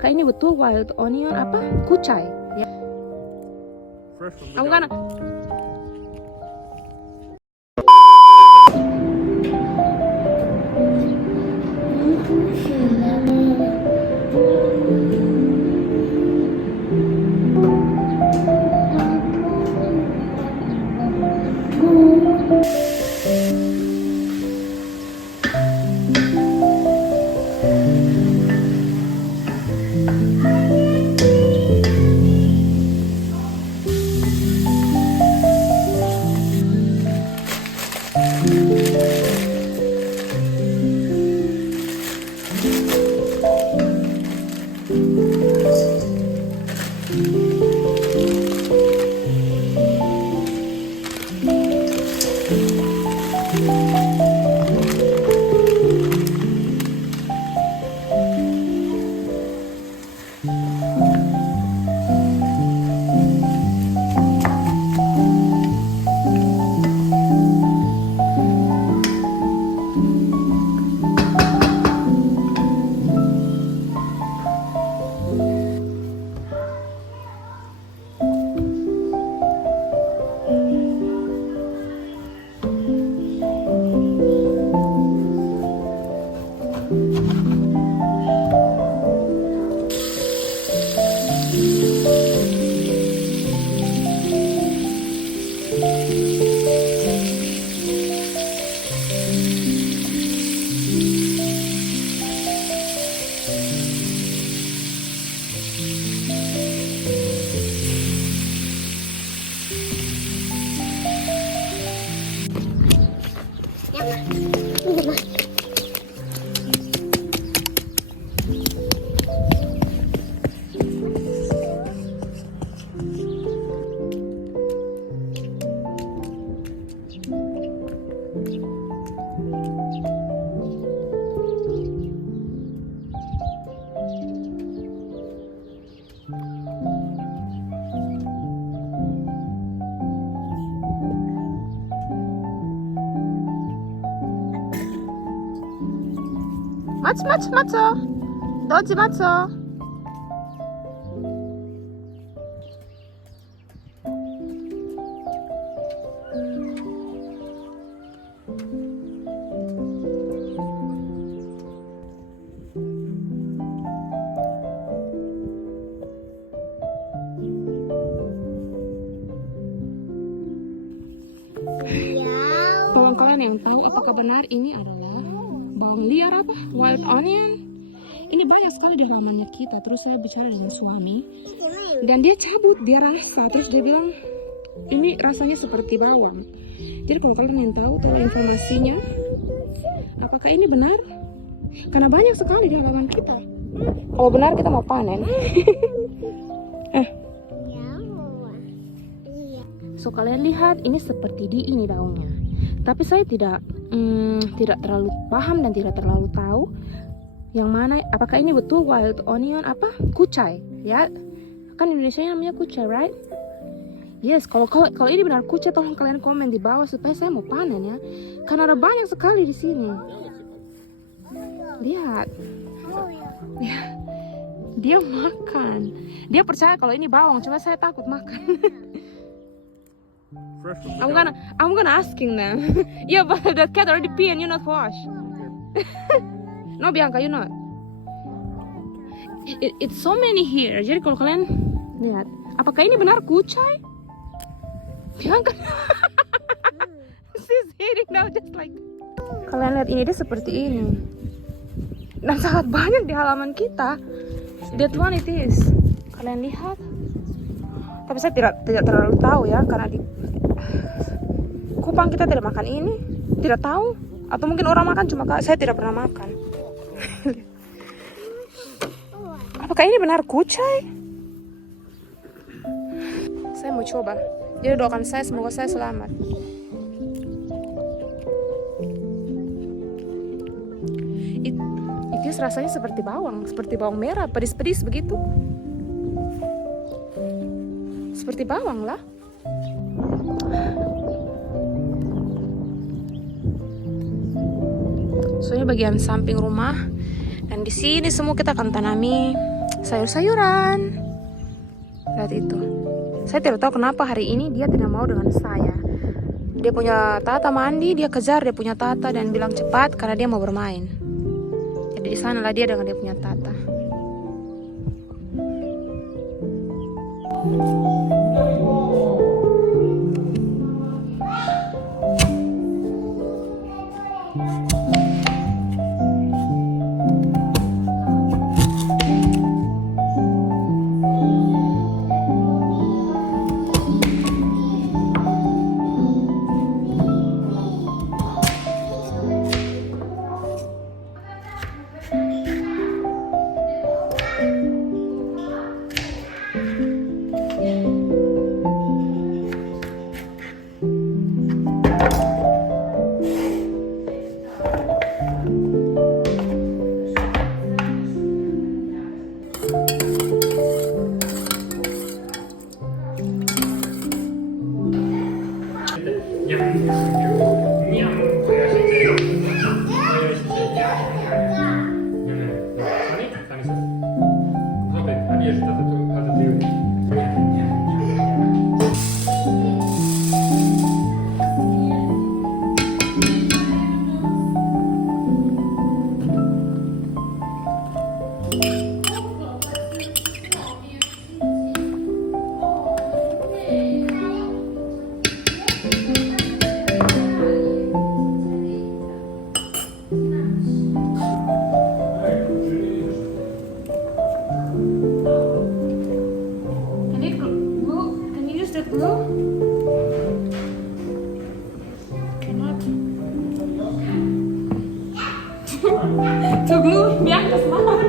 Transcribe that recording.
Apakah ini betul wild onion apa? Kucai. Ya. Kamu kan matzo. Doji matzo. Kalau kalian yang tahu itu kebenar ini adalah bawang liar apa? Wild onion. Ini banyak sekali di halamannya kita. Terus saya bicara dengan suami dan dia cabut, dia rasa, terus dia bilang ini rasanya seperti bawang. Jadi kalau kalian yang tahu informasinya, apakah ini benar? Karena banyak sekali di halaman kita. Kalau benar kita mau panen. So kalian lihat ini seperti ini daunnya. Tapi saya tidak terlalu paham dan tidak terlalu tahu yang mana. Apakah ini betul wild onion apa? Kucai, ya? Kan Indonesia namanya kucai, right? Yes, kalau ini benar kucai, tolong kalian komen di bawah supaya saya mau panen ya. Karena ada banyak sekali di sini. Lihat. Dia makan. Dia percaya kalau ini bawang, cuma saya takut makan. I'm gonna asking them. Yeah, but the cat already pee and you not wash. No, Bianca, you not. It's so many here. Jadi kalau kalian lihat, apakah ini benar kucai? Bianca, she's eating now just like. Kalian lihat ini dia seperti ini. Dan sangat banyak di halaman kita. That one it is. Kalian lihat. Tapi saya tidak terlalu tahu ya, karena di Kupang kita tidak makan ini, tidak tahu, atau mungkin orang makan cuma saya tidak pernah makan. Apakah ini benar kucai? Saya mau coba. Jadi doakan saya, semoga saya selamat. Itu rasanya seperti bawang merah, pedis-pedis begitu. Seperti bawang lah. Soalnya bagian samping rumah, dan di sini semua kita akan tanami sayur-sayuran. Lihat itu. Saya tidak tahu kenapa hari ini dia tidak mau dengan saya. Dia punya tata mandi, dia kejar dia punya tata dan bilang cepat karena dia mau bermain. Jadi di sanalah dia dengan dia punya tata. Tunggu, biar kesemangat.